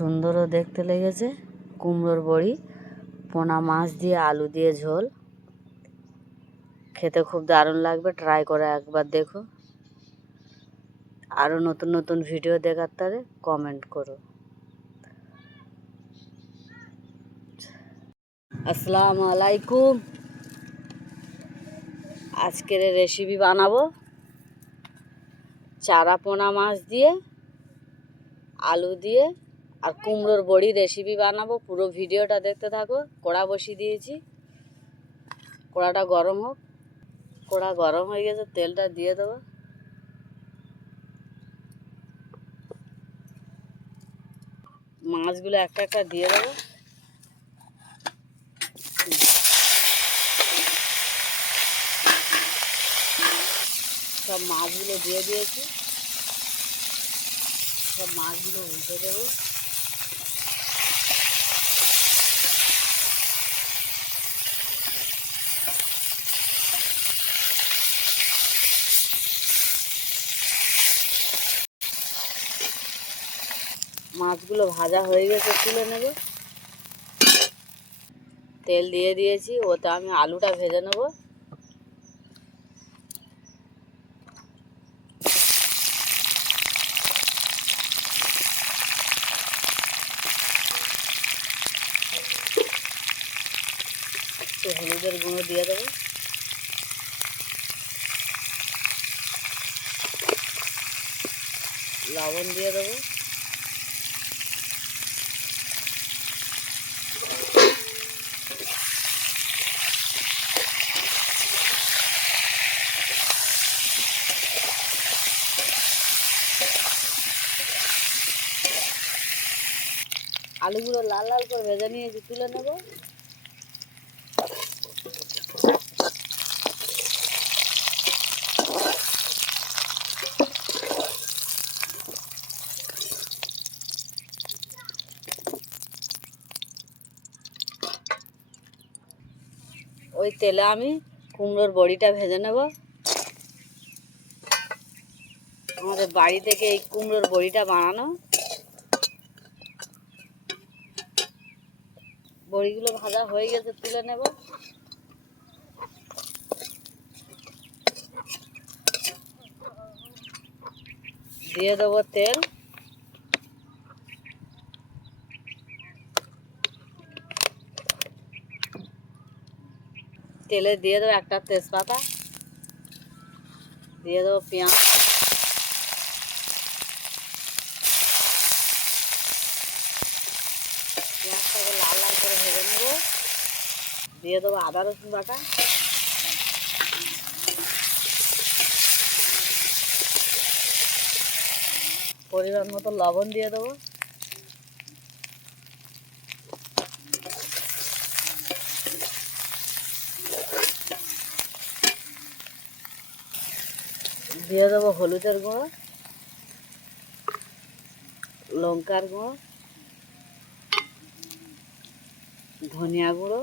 সুন্দরও দেখতে লেগেছে। কুমড়োর বড়ি, পোনা মাছ দিয়ে আলু দিয়ে ঝোল, খেতে খুব দারুণ লাগবে। ট্রাই করে একবার দেখো। আরও নতুন নতুন ভিডিও দেখার তারে কমেন্ট করো। আসসালামু আলাইকুম। আজকের রেসিপি বানাবো চারা পোনা মাছ দিয়ে আলু দিয়ে আর কুমড়োর বড়ি রেসিপি বানাবো। পুরো ভিডিওটা দেখতে থাকো। কড়া বসিয়ে দিয়েছি, কড়াটা গরম হোক। কড়া গরম হয়ে গেছে, তেলটা দিয়ে দেবো। মাছগুলো একটা একটা দিয়ে দেবো। সব মাছগুলো দিয়ে দিয়েছি। সব মাছগুলো উল্টে দেবো। মাছগুলো ভাজা হয়ে গেছে, তুলে নেব। তেল দিয়ে দিয়েছি, ওতে আমি আলুটা ভেজে নেব। একটু হলুদের গুঁড়ো দিয়ে দেবো। লবণ দিয়ে দেবো। আলুগুলো লাল লাল করে ভেজে নিয়েছি, তুলে নেব। ওই তেলে আমি কুমড়োর বড়িটা ভেজে নেব। আমাদের বাড়ি থেকে এই কুমড়োর বড়িটা বানানো। বড়িগুলো ভাজা হয়ে গেছে, তুলে নেব। দিয়ে দেবো তেল। তেলে দিয়ে দেবো একটা তেজপাতা, দিয়ে দেবো পেঁয়াজ, পেঁয়াজটাকে লাল লাল করে ভেজে নেব। দিয়ে দেবো আদা রসুন বাটা, পরিমাণ মতো লবণ দিয়ে দেবো। দিয়ে দেবো হলুদের গুঁড়ো, লঙ্কার গুঁড়ো, ধনিয়া গুঁড়ো,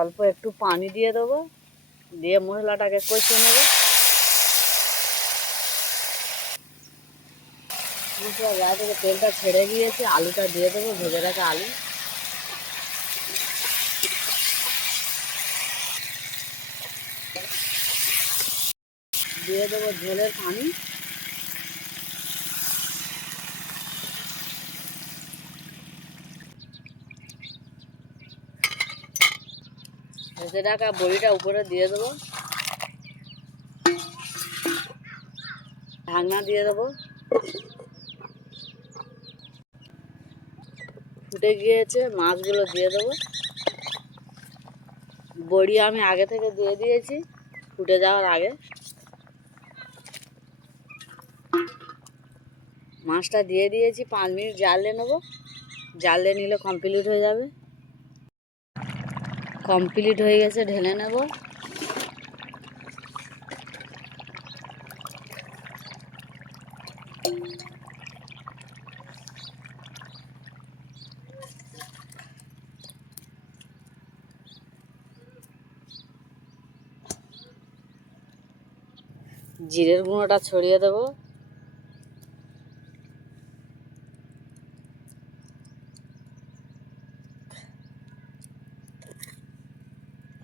অল্প একটু পানি দিয়ে দেবো। দিয়ে মশলাটাকে কষিয়ে নেব। মশলা গায়ে থেকে তেলটা ছেড়ে গিয়েছে, আলুটা দিয়ে দেবো, ভেজে রাখা আলু। দিয়ে দেবো ঝোলের পানি। ভেজে রাখা বড়িটা উপরে দিয়ে দেবো। ঢাকনা দিয়ে দেবো। ফুটে গিয়েছে, মাছগুলো দিয়ে দেবো। বড়ি আমি আগে থেকে দিয়ে দিয়েছি, ফুটে যাওয়ার আগে। মাছটা দিয়ে দিয়েছি, 5 মিনিট জ্বালিয়ে নেবো। জ্বালিয়ে নিলে কমপ্লিট হয়ে যাবে। কমপ্লিট হয়ে গেছে, ঢেলে নেব। জিরের গুঁড়োটা ছড়িয়ে দেবো।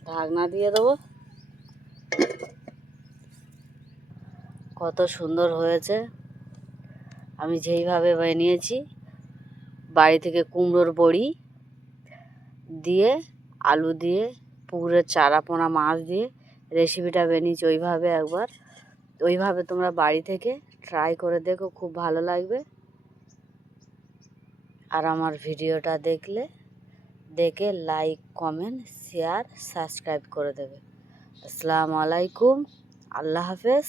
ঢাকনা দিয়ে দেবো। কত সুন্দর হয়েছে। আমি যেইভাবে বানিয়েছি, বাড়ি থেকে কুমড়োর বড়ি দিয়ে, আলু দিয়ে, পুকুরের চারা পোনা মাছ দিয়ে রেসিপিটা বানিয়েছি ওইভাবে। একবার ওইভাবে তোমরা বাড়ি থেকে ট্রাই করে দেখো, খুব ভালো লাগবে। আর আমার ভিডিওটা দেখে লাইক, কমেন্ট, শেয়ার, সাবস্ক্রাইব করে দেবে। আসসালামু আলাইকুম, আল্লাহ হাফেজ।